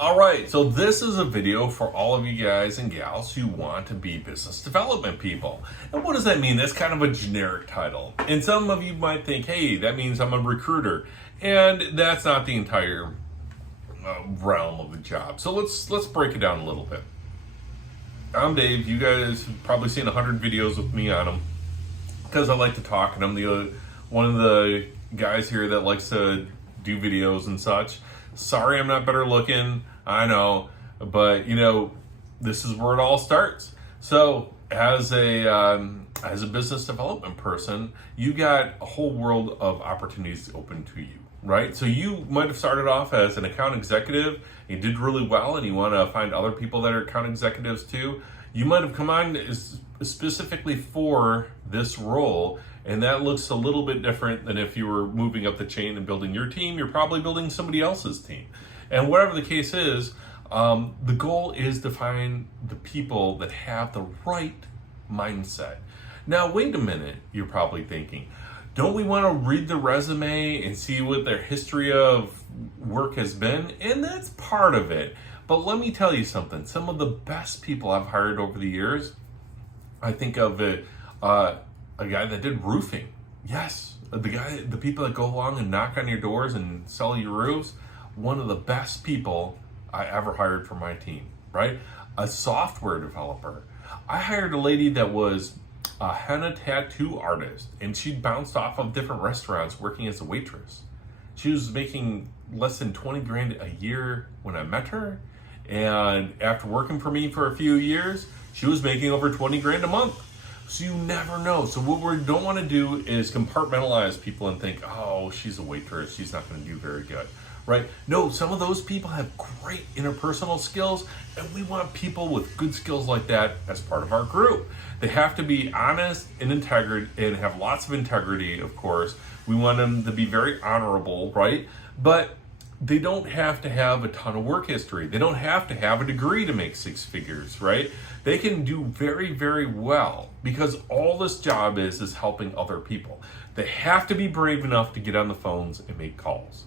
All right, so this is a video for all of you guys and gals who want to be business development people. And what does that mean? That's kind of a generic title. And some of you might think, hey, that means I'm a recruiter. And that's not the entire realm of the job. So let's break it down a little bit. I'm Dave. You guys have probably seen 100 videos with me on them because I like to talk, and I'm one of the guys here that likes to do videos and such. Sorry I'm not better looking, I know, but this is where it all starts. So as a business development person, you got a whole world of opportunities open to you, right? So you might have started off as an account executive, you did really well, and you want to find other people that are account executives too. You might have come on specifically for this role, and that looks a little bit different than if you were moving up the chain and building your team. You're probably building somebody else's team. And whatever the case is, the goal is to find the people that have the right mindset. Now, wait a minute, you're probably thinking, don't we want to read the resume and see what their history of work has been? And that's part of it. But let me tell you something. Some of the best people I've hired over the years, I think of a guy that did roofing. Yes, the people that go along and knock on your doors and sell you roofs, one of the best people I ever hired for my team, right? A software developer. I hired a lady that was a henna tattoo artist, and she'd bounced off of different restaurants working as a waitress. She was making less than 20 grand a year when I met her, and after working for me for a few years, she was making over 20 grand a month. So you never know. So what we don't want to do is compartmentalize people and think, oh, she's a waitress, she's not going to do very good, right? No, some of those people have great interpersonal skills, and we want people with good skills like that as part of our group. They have to be honest and integrity and have lots of integrity, of course. We want them to be very honorable, right? But they don't have to have a ton of work history. They don't have to have a degree to make six figures, right? They can do very, very well because all this job is helping other people. They have to be brave enough to get on the phones and make calls.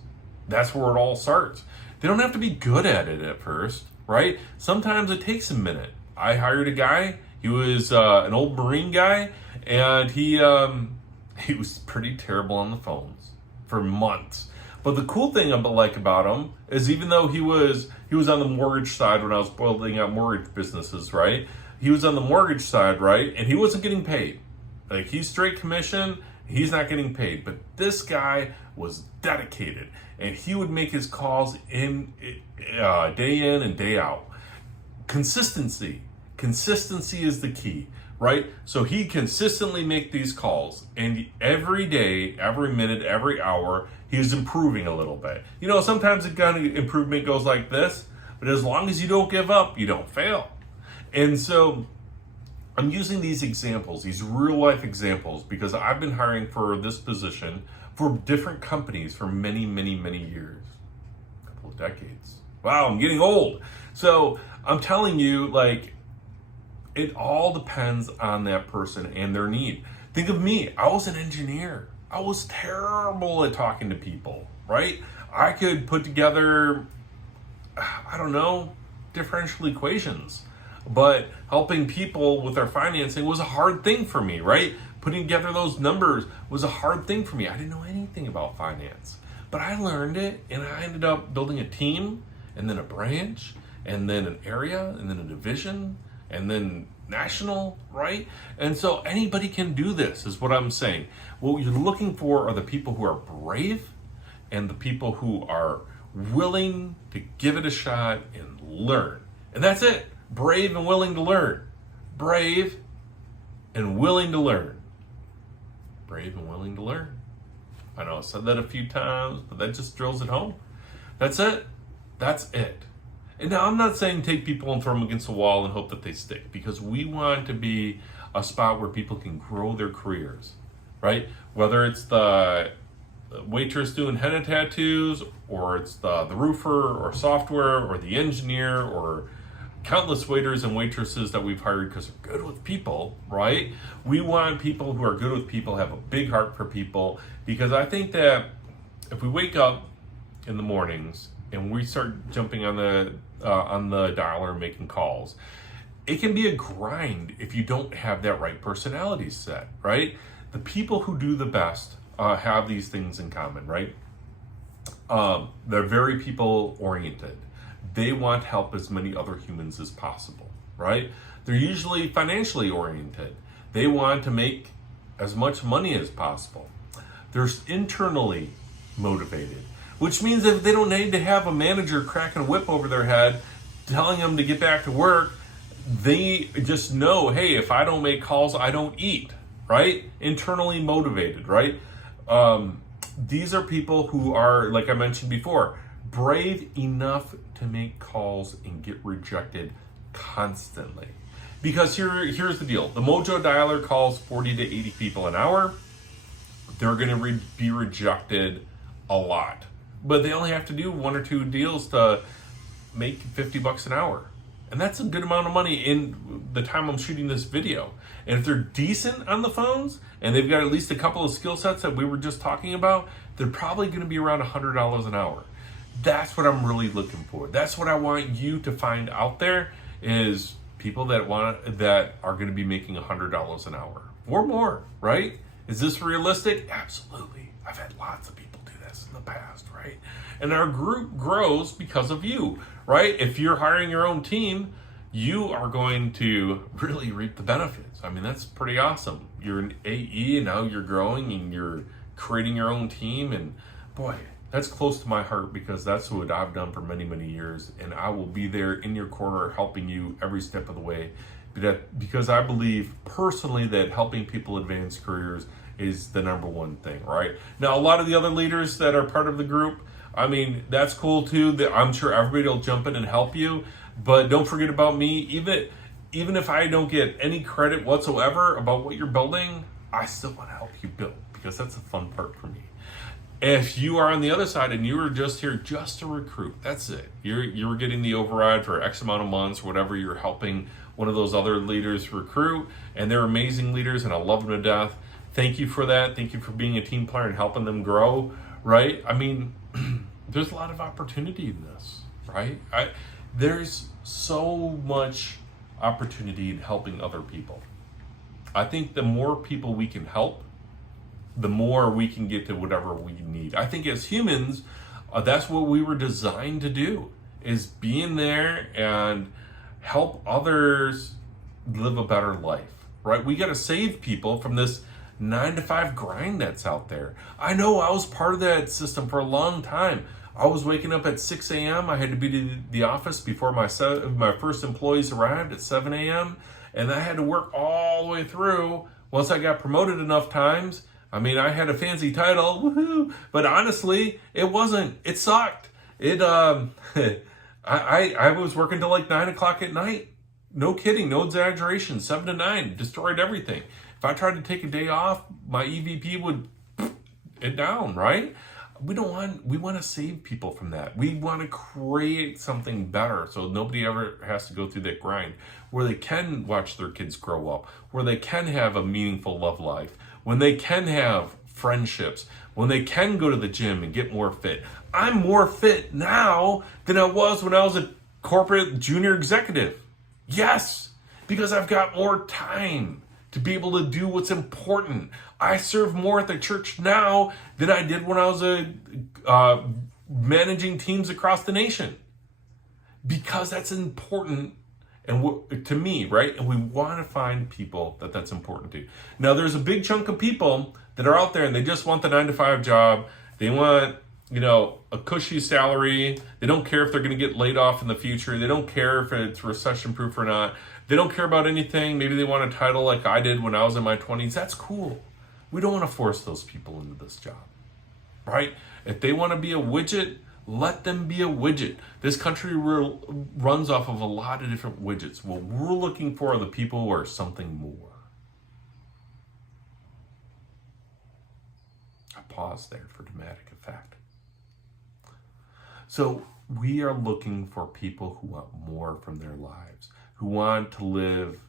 That's where it all starts. They don't have to be good at it at first, right? Sometimes it takes a minute. I hired a guy. He was an old Marine guy, and he was pretty terrible on the phones for months. But the cool thing I like about him is even though he was on the mortgage side when I was building out mortgage businesses, right? He was on the mortgage side, right? And he wasn't getting paid. Like, he's straight commission, he's not getting paid. But this guy was dedicated, and he would make his calls day in and day out. Consistency is the key, right? So he consistently make these calls, and every day, every minute, every hour, he's improving a little bit. Sometimes the kind of improvement goes like this, but as long as you don't give up, you don't fail. And so I'm using these examples, these real life examples, because I've been hiring for this position for different companies for many, many, many years, a couple of decades. Wow, I'm getting old. So I'm telling you, it all depends on that person and their need. Think of me. I was an engineer. I was terrible at talking to people, right? I could put together, differential equations, but helping people with their financing was a hard thing for me, right? Putting together those numbers was a hard thing for me. I didn't know anything about finance, but I learned it, and I ended up building a team, and then a branch, and then an area, and then a division, and then national, right? And so anybody can do this, is what I'm saying. What you're looking for are the people who are brave and the people who are willing to give it a shot and learn. And that's it. Brave and willing to learn. Brave and willing to learn. Brave and willing to learn. I know I said that a few times, but that just drills it home. That's it. That's it. And now I'm not saying take people and throw them against the wall and hope that they stick, because we want to be a spot where people can grow their careers, right? Whether it's the waitress doing henna tattoos, or it's the roofer or software or the engineer, or countless waiters and waitresses that we've hired because they're good with people, right? We want people who are good with people, have a big heart for people, because I think that if we wake up in the mornings and we start jumping on the dialer and making calls, it can be a grind if you don't have that right personality set, right? The people who do the best have these things in common, right? They're very people oriented. They want to help as many other humans as possible, right? They're usually financially oriented. They want to make as much money as possible. They're internally motivated, which means that they don't need to have a manager cracking a whip over their head telling them to get back to work. They just know, hey, if I don't make calls, I don't eat, right? Internally motivated, right? These are people who are, like I mentioned before, brave enough to make calls and get rejected constantly. Because here's the deal. The Mojo Dialer calls 40 to 80 people an hour. They're going to be rejected a lot. But they only have to do 1 or 2 deals to make $50 an hour. And that's a good amount of money in the time I'm shooting this video. And if they're decent on the phones, and they've got at least a couple of skill sets that we were just talking about, they're probably going to be around $100 an hour. That's what I'm really looking for. That's what I want you to find out there, is people that are going to be making $100 an hour or more, right? Is this realistic? Absolutely. I've had lots of people do this in the past, right? And our group grows because of you, right? If you're hiring your own team, you are going to really reap the benefits. I mean, that's pretty awesome. You're an AE and now you're growing and you're creating your own team. And boy, that's close to my heart, because that's what I've done for many, many years. And I will be there in your corner helping you every step of the way, because I believe personally that helping people advance careers is the number one thing, right? Now, a lot of the other leaders that are part of the group, I mean, that's cool too. I'm sure everybody will jump in and help you, but don't forget about me. Even if I don't get any credit whatsoever about what you're building, I still want to help you build, because that's the fun part for me. If you are on the other side and you were just here just to recruit, that's it. You're getting the override for X amount of months, whatever. You're helping one of those other leaders recruit, and they're amazing leaders, and I love them to death. Thank you for that. Thank you for being a team player and helping them grow, right? I mean, there's a lot of opportunity in this, right? There's so much opportunity in helping other people. I think the more people we can help, the more we can get to whatever we need. I think as humans, that's what we were designed to do, is be in there and help others live a better life, right? We got to save people from this 9-to-5 grind that's out there. I know I was part of that system for a long time. I was waking up at 6 a.m. I had to be to the office before my first employees arrived at 7 a.m. And I had to work all the way through. Once I got promoted enough times, I mean, I had a fancy title, woohoo! But honestly, it wasn't. It sucked. I was working till like 9 o'clock at night. No kidding, no exaggeration. 7 to 9, destroyed everything. If I tried to take a day off, my EVP would it down, right? We want to save people from that. We want to create something better so nobody ever has to go through that grind, where they can watch their kids grow up, where they can have a meaningful love life, when they can have friendships, when they can go to the gym and get more fit. I'm more fit now than I was when I was a corporate junior executive. Yes, because I've got more time to be able to do what's important. I serve more at the church now than I did when I was managing teams across the nation, because that's important and to me, right? And we want to find people that's important to. Now, there's a big chunk of people that are out there and they just want the 9-to-5 job. They want, a cushy salary. They don't care if they're going to get laid off in the future. They don't care if it's recession proof or not. They don't care about anything. Maybe they want a title like I did when I was in my 20s. That's cool. We don't want to force those people into this job, right? If they want to be a widget, let them be a widget. This country runs off of a lot of different widgets. What we're looking for are the people who are something more. I paused there for dramatic effect. So we are looking for people who want more from their lives, who want to live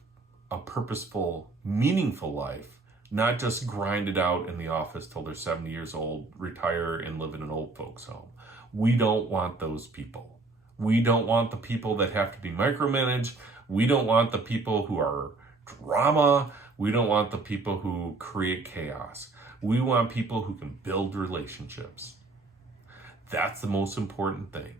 a purposeful, meaningful life, not just grind it out in the office till they're 70 years old, retire and live in an old folks home. We don't want those people. We don't want the people that have to be micromanaged. We don't want the people who are drama. We don't want the people who create chaos. We want people who can build relationships. That's the most important thing.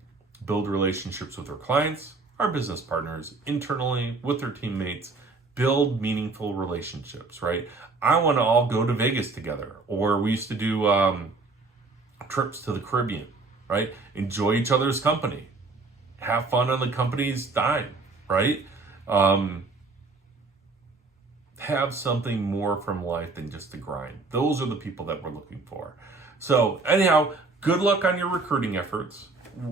Build relationships with our clients, our business partners, internally, with their teammates. Build meaningful relationships, right? I want to all go to Vegas together. Or we used to do trips to the Caribbean, right? Enjoy each other's company. Have fun on the company's dime, right? Have something more from life than just the grind. Those are the people that we're looking for. So anyhow, good luck on your recruiting efforts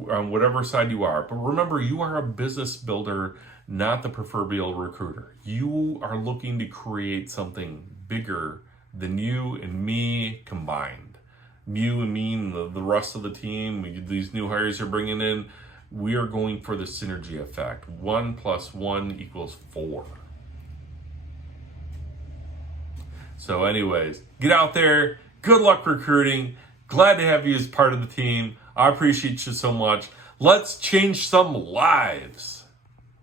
on whatever side you are. But remember, you are a business builder, not the proverbial recruiter. You are looking to create something bigger than you and me combined. You and me and the rest of the team, these new hires you're bringing in, we are going for the synergy effect. 1 + 1 = 4. So anyways, get out there. Good luck recruiting. Glad to have you as part of the team. I appreciate you so much. Let's change some lives.